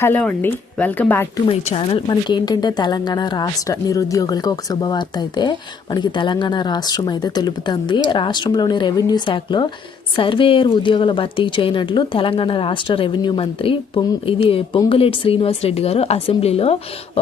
Hello అండి, welcome back to my channel. మనకి ఏంటంటే తెలంగాణ రాష్ట్ర నిరుద్యోగులకు ఒక శుభవార్త అయితే మనకి తెలంగాణ రాష్ట్రం అయితే తెలుపుతుంది. రాష్ట్రంలోని రెవెన్యూ శాఖలో సర్వేయర్ ఉద్యోగుల భర్తీ చేయనట్లు తెలంగాణ రాష్ట్ర రెవెన్యూ మంత్రి పొంగులేటి శ్రీనివాస్ రెడ్డి గారు అసెంబ్లీలో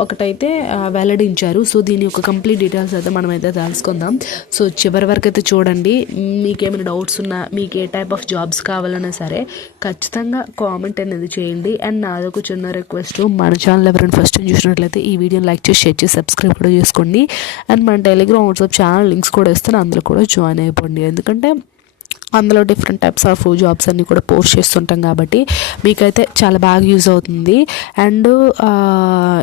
ఒకటైతే వెల్లడించారు. సో దీని యొక్క కంప్లీట్ డీటెయిల్స్ అయితే మనమైతే తెలుసుకుందాం. సో చివరి వరకు అయితే చూడండి. మీకేమైనా డౌట్స్ ఉన్నా, మీకు ఏ టైప్ ఆఫ్ జాబ్స్ కావాలన్నా సరే ఖచ్చితంగా కామెంట్ అనేది చేయండి. అండ్ నాదొక చిన్న రిక్వెస్ట్, మన ఛానల్ ఎవరైనా ఫస్ట్ టైం చూసినట్లయితే ఈ వీడియోని లైక్ చేసి షేర్ చేసి సబ్స్క్రైబ్ కూడా చేసుకోండి. అండ్ మన టెలిగ్రామ్ వాట్సాప్ ఛానల్ లింక్స్ కూడా ఇస్తాను, అందులో కూడా జాయిన్ అయిపోండి. ఎందుకంటే అందులో డిఫరెంట్ టైప్స్ ఆఫ్ జాబ్స్ అన్నీ కూడా పోస్ట్ చేస్తుంటాం కాబట్టి మీకైతే చాలా బాగా యూజ్ అవుతుంది. అండ్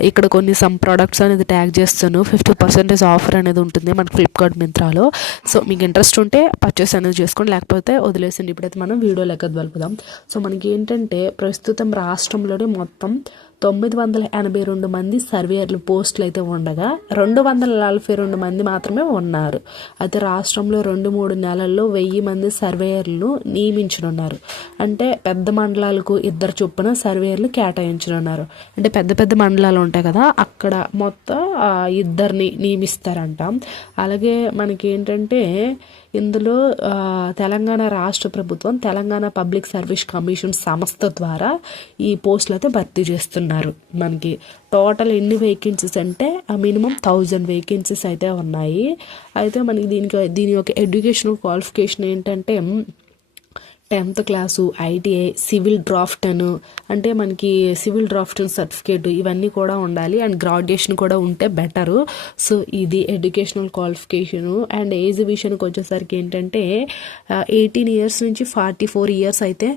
ఇక్కడ కొన్ని సమ్ ప్రోడక్ట్స్ అనేది ట్యాగ్ చేస్తాను. 50% ఆఫర్ అనేది ఉంటుంది మనకి ఫ్లిప్కార్ట్ మింత్రాలో. సో మీకు ఇంట్రెస్ట్ ఉంటే పర్చేస్ అనేది చేసుకోండి, లేకపోతే వదిలేసండి. ఇప్పుడైతే మనం వీడియో లెక్క వెళ్దాం. సో మనకి ఏంటంటే ప్రస్తుతం రాష్ట్రంలోనే మొత్తం 982 మంది సర్వేయర్లు పోస్టులు అయితే ఉండగా 242 మంది మాత్రమే ఉన్నారు. అయితే రాష్ట్రంలో 2-3 నెలల్లో 1000 మంది సర్వేయర్లను నియమించనున్నారు. అంటే పెద్ద మండలాలకు 2 చొప్పున సర్వేయర్లు కేటాయించనున్నారు. అంటే పెద్ద పెద్ద మండలాలు ఉంటాయి కదా, అక్కడ మొత్తం 2 నియమిస్తారంట. అలాగే మనకి ఏంటంటే ఇందులో తెలంగాణ రాష్ట్ర ప్రభుత్వం తెలంగాణ పబ్లిక్ సర్వీస్ కమిషన్ సంస్థ ద్వారా ఈ పోస్టులు అయితే భర్తీ చేస్తున్నారు. మనకి టోటల్ ఎన్ని వేకెన్సీస్ అంటే మినిమం 1000 వేకెన్సీస్ అయితే ఉన్నాయి. అయితే మనకి దీని యొక్క ఎడ్యుకేషనల్ క్వాలిఫికేషన్ ఏంటంటే 10th class, ITI, civil draft అంటే మనకి సివిల్ డ్రాఫ్ట్ సర్టిఫికేట్ ఇవన్నీ కూడా ఉండాలి. అండ్ గ్రాడ్యుయేషన్ కూడా ఉంటే బెటరు. సో ఇది ఎడ్యుకేషనల్ క్వాలిఫికేషను. అండ్ ఏజ్ విషయానికి వచ్చేసరికి ఏంటంటే 18 ఇయర్స్ నుంచి 44 ఇయర్స్ అయితే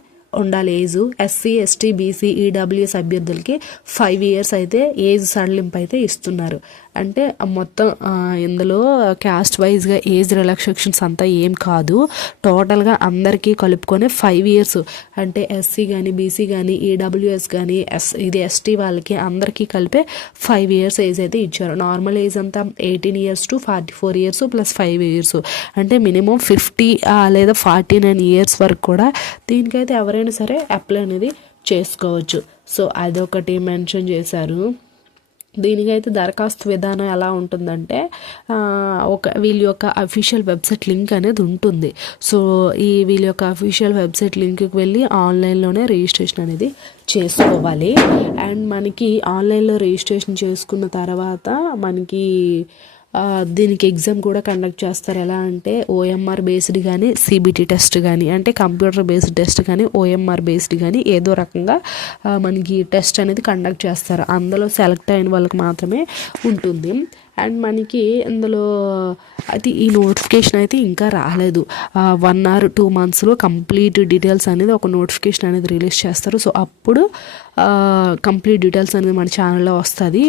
ఉండాలి age. SC, ST, BC, EWS అభ్యర్థులకి 5 ఇయర్స్ అయితే ఏజ్ సడలింపు అయితే ఇస్తున్నారు. అంటే మొత్తం ఇందులో క్యాస్ట్ వైజ్గా ఏజ్ రిలాక్సేషన్స్ అంతా ఏం కాదు, టోటల్గా అందరికీ కలుపుకొని 5 ఇయర్స్ అంటే SC కానీ, BC కానీ, EWS కానీ, ఇది ST వాళ్ళకి అందరికీ కలిపే 5 ఇయర్స్ ఏజ్ అయితే ఇచ్చారు. నార్మల్ ఏజ్ అంతా 18 years to 44 years plus 5 years అంటే మినిమం 50 లేదా 49 ఇయర్స్ వరకు కూడా దీనికైతే ఎవరైనా సరే అప్లై అనేది చేసుకోవచ్చు. సో అదొకటి మెన్షన్ చేశారు. దీనికైతే దరఖాస్తు విధానం ఎలా ఉంటుందంటే వీళ్ళ యొక్క అఫీషియల్ వెబ్సైట్ లింక్ అనేది ఉంటుంది. సో వీళ్ళ యొక్క అఫీషియల్ వెబ్సైట్ లింక్కి వెళ్ళి ఆన్లైన్లోనే రిజిస్ట్రేషన్ అనేది చేసుకోవాలి. అండ్ మనకి ఆన్లైన్లో రిజిస్ట్రేషన్ చేసుకున్న తర్వాత మనకి దీనికి ఎగ్జామ్ కూడా కండక్ట్ చేస్తారు. ఎలా అంటే OMR బేస్డ్ కానీ, CBT టెస్ట్ కానీ, అంటే కంప్యూటర్ బేస్డ్ టెస్ట్ కానీ, OMR బేస్డ్ కానీ ఏదో రకంగా మనకి టెస్ట్ అనేది కండక్ట్ చేస్తారు. అందులో సెలెక్ట్ అయిన వాళ్ళకి మాత్రమే ఉంటుంది. అండ్ మనకి ఇందులో అయితే ఈ నోటిఫికేషన్ అయితే ఇంకా రాలేదు. 1 or 2 monthsలో కంప్లీట్ డీటెయిల్స్ అనేది ఒక నోటిఫికేషన్ అనేది రిలీజ్ చేస్తారు. సో అప్పుడు కంప్లీట్ డీటెయిల్స్ అనేది మన ఛానల్లో వస్తుంది.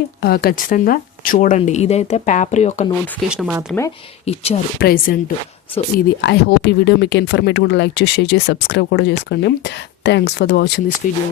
ఖచ్చితంగా చూడండి. ఇదైతే పేపర్ యొక్క నోటిఫికేషన్ మాత్రమే ఇచ్చారు ప్రెజెంట్. సో ఇది ఐ హోప్ ఈ వీడియో మీకు ఇన్ఫర్మేటివ్ కూడా లైక్ చేసి షేర్ చేసి సబ్స్క్రైబ్ కూడా చేసుకోండి. Thanks for watching this video.